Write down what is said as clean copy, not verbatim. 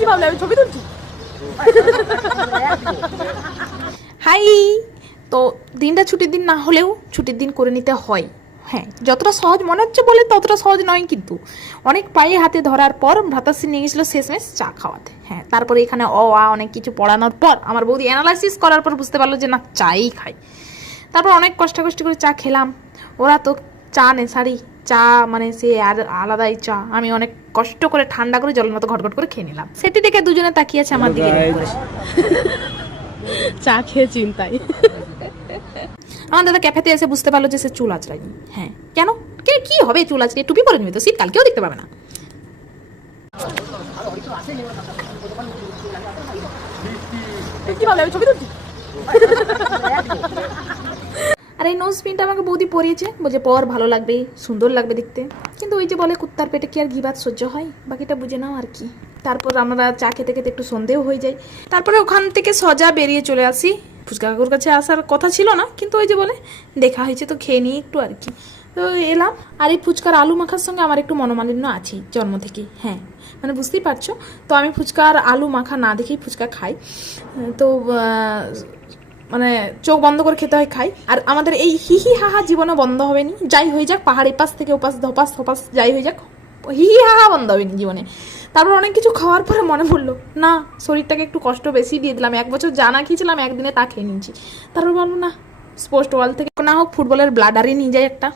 কি ভাবলে আমি ছবি তুলছি? হাই। তো দিনটা ছুটির দিন না হলেও ছুটির দিন করে নিতে হয়। হ্যাঁ, যতটা সহজ মনে হচ্ছে বলে ততটা সহজ নয়, কিন্তু অনেক পায়ে হাতে ধরার পর ভ্রাতাশ্রী নিয়ে গেছিলো শেষমেশ চা খাওয়াতে। হ্যাঁ, তারপরে এখানে অনেক কিছু পড়ানোর পর আমার বৌদি অ্যানালাইসিস করার পর বুঝতে পারলো যে না, চাই খাই। তারপর অনেক কষ্টাকষ্টি করে চা খেলাম। ওরা তো চা নেশারি, চা মানে সে আর আলাদাই চা। আমি অনেক কষ্ট করে ঠান্ডা করে জলের মতো ঘটঘট করে খেয়ে নিলাম। সেটি দেখে দুজনে তাকিয়েছে আমার দিকে এরকম করে। চা খেয়ে চিন্তায়। আমার দাদা ক্যাফেতে এসে বুঝতে পারলো যে সে চুল আঁচড়ায়নি। হ্যাঁ, কেন কি হবে চুল আঁচড়িয়ে? টুপি পরে নিবি তো, শীতকাল কেউ দেখতে পাবে না। কি ভাবলে আমি ছবি তুলছি? আর এই নোজ পিনটা আমাকে বৌদি পরিয়েছে, বলছে পর ভালো লাগবে, সুন্দর লাগবে দেখতে। কিন্তু ওই যে বলে কুত্তার পেটে কি আর ঘি ভাত সহ্য হয়, বাকিটা বুঝে নাও আর কি। তারপর আমরা চা খেতে খেতে একটু সন্দেহ হয়ে যায়। তারপরে ওখান থেকে সোজা বেরিয়ে চলে আসি। ফুচকা কাকুর কাছে আসার কথা ছিল না, কিন্তু ওই যে বলে দেখা হয়েছে তো খেয়ে নিই একটু আর কি। তো এলাম। আর এই ফুচকার আলু মাখার সঙ্গে আমার একটু মনোমালিন্য আছেই জন্ম থেকে। হ্যাঁ, মানে বুঝতেই পারছো। তো আমি ফুচকার আলু মাখা না দেখেই ফুচকা খাই। তো মানে চোখ বন্ধ করে খেতে হয়, খাই। আর আমাদের এই হিহি হাহা জীবনে বন্ধ হবে নি, যাই হয়ে যাক, পাহাড় এপাশ থেকে ওপাশ ধপাস ধপাস যাই হয়ে যাক, হিহি হাহা বন্ধ হবে নি জীবনে। তারপর অনেক কিছু খাওয়ার পরে মনে পড়লো, না শরীরটাকে একটু কষ্ট বেশি দিয়ে দিলাম। 1 বছর জানা খেয়েছিলাম, একদিনে তা খেয়ে নিয়েছি। তারপর বলবো না, স্পোর্টস ওয়াল থেকে না হোক ফুটবলের ব্লাডারই নিয়ে যায় একটা।